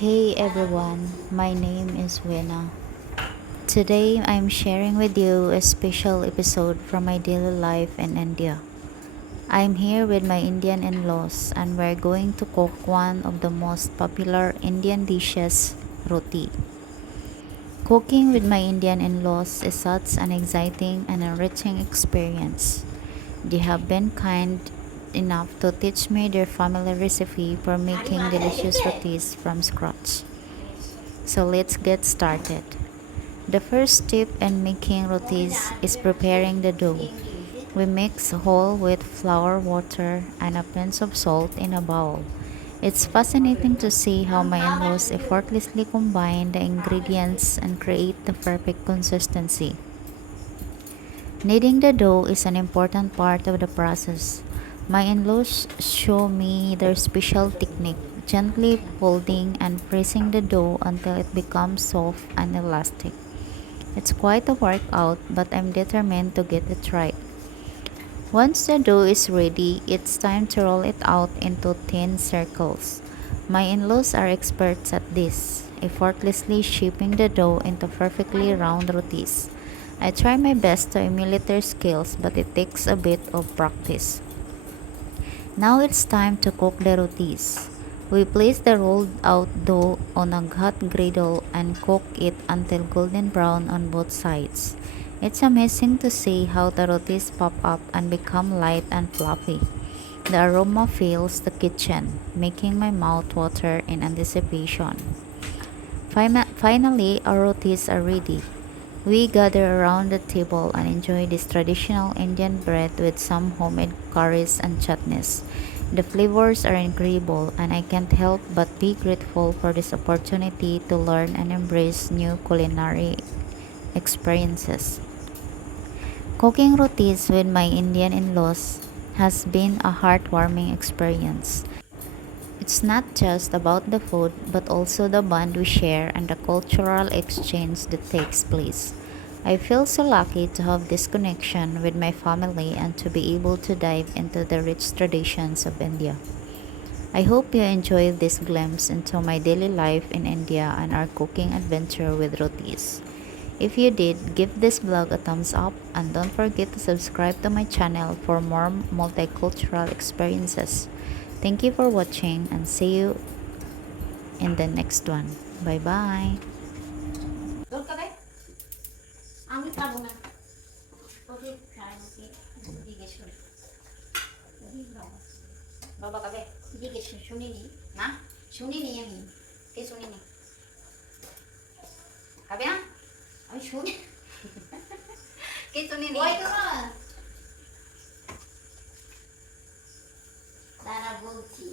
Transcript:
Hey everyone, my name is Wena. Today I'm sharing with you a special episode from my daily life in India. I'm here with my Indian in laws and we're going to cook one of the most popular Indian dishes, roti. Cooking with my Indian in laws is such an exciting and enriching experience. They have been kind enough to teach me their family recipe for making delicious rotis from scratch. So let's get started. The first step in making rotis is preparing the dough. We mix whole wheat flour, water, and a pinch of salt in a bowl. It's fascinating to see how my in-laws effortlessly combine the ingredients and create the perfect consistency. Kneading the dough is an important part of the process. My in-laws show me their special technique, gently folding and pressing the dough until it becomes soft and elastic. It's quite a workout, but I'm determined to get it right. Once the dough is ready, it's time to roll it out into thin circles. My in-laws are experts at this, effortlessly shaping the dough into perfectly round rotis. I try my best to emulate their skills, but it takes a bit of practice. Now it's time to cook the rotis. We place the rolled out dough on a hot griddle and cook it until golden brown on both sides. It's amazing to see how the rotis pop up and become light and fluffy. The aroma fills the kitchen, making my mouth water in anticipation. Finally, our rotis are ready. We gather around the table and enjoy this traditional Indian bread with some homemade curries and chutneys. The flavors are incredible, and I can't help but be grateful for this opportunity to learn and embrace new culinary experiences. Cooking rotis with my Indian in laws has been a heartwarming experience. It's not just about the food, but also the bond we share and the cultural exchange that takes place. I feel so lucky to have this connection with my family and to be able to dive into the rich traditions of India. I hope you enjoyed this glimpse into my daily life in India and our cooking adventure with rotis. If you did, give this vlog a thumbs up and don't forget to subscribe to my channel for more multicultural experiences. Thank you for watching and see you in the next one. Bye bye. বাবা কবে জিজ্ঞেস শুনিনি না শুনিনি আমি কে শুনিনি খাবে না আমি শুনি কে শুনিনি দাঁড়া বলছি